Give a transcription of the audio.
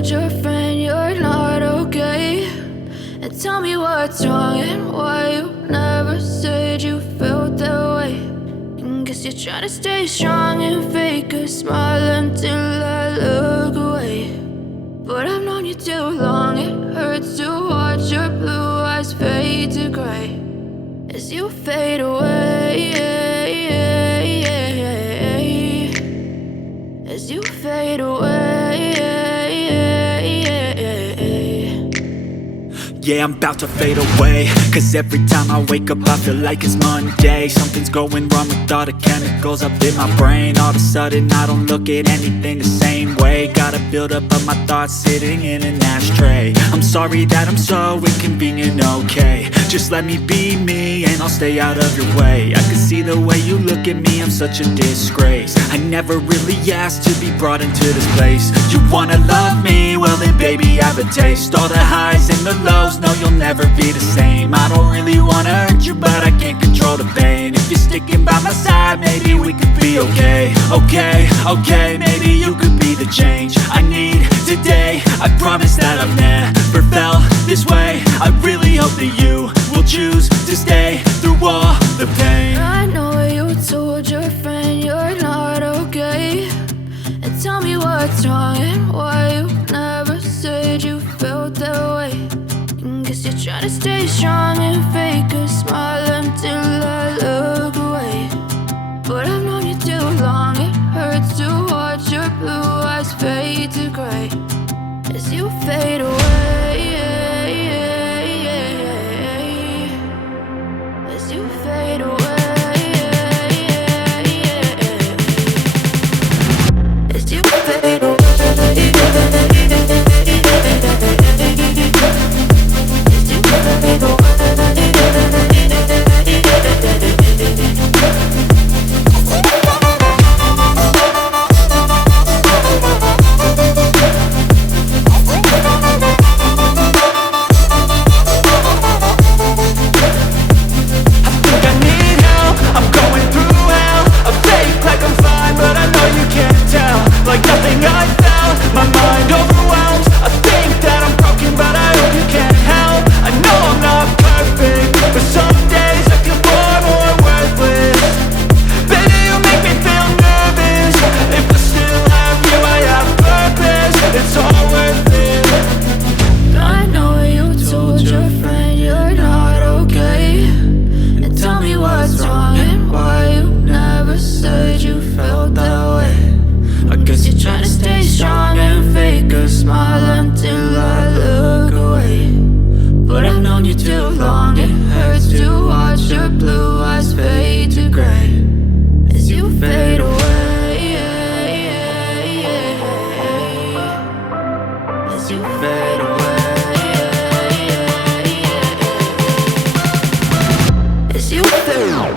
told your friend you're not okay, and tell me what's wrong and why you never said you felt that way. And guess you're trying to stay strong and fake a smile until I look away. But I've known you too long, it hurts to watch your blue eyes fade to gray as you fade away, as you fade away. Yeah, I'm about to fade away, cause every time I wake up I feel like it's Monday. Something's going wrong with all the chemicals up in my brain. All of a sudden I don't look at anything the same way. Gotta build up of my thoughts sitting in an ashtray. I'm sorry that I'm so inconvenient, okay. Just let me be me and I'll stay out of your way. I can see the way you look at me, I'm such a disgrace. I never really asked to be brought into this place. You wanna love me? Well then baby I have a taste. All the highs and the lows, no you'll never be the same. I don't really wanna hurt you but I can't control the pain. If you're sticking by my side maybe we could be okay. Okay, maybe you could be the change I need today. I promise that I've never felt this way. I really hope that you will choose to stay through all the pain. I know you told your friend you're not okay, and tell me what's wrong and why you never said you felt that way. And guess you're trying to stay strong and fake a smile until I look away. But I've known you too long, it hurts to watch your blue eyes fade to gray as you fade away, as you fade away, as you fade away. Like nothing I felt, my mind overwhelmed. I think that I'm broken but I hope you can't help. I know I'm not perfect, but some days I feel far more worthless. Baby, you make me feel nervous. If I still have you, I have purpose. It's all worth it. I know you told your friend you're not okay, and tell me what's wrong and why you never said you felt that way. I guess you're trying to stay strong and fake a smile until I look away. But I've known you too long, it hurts to watch your blue eyes fade to gray as you fade away, as you fade away, as you fade away.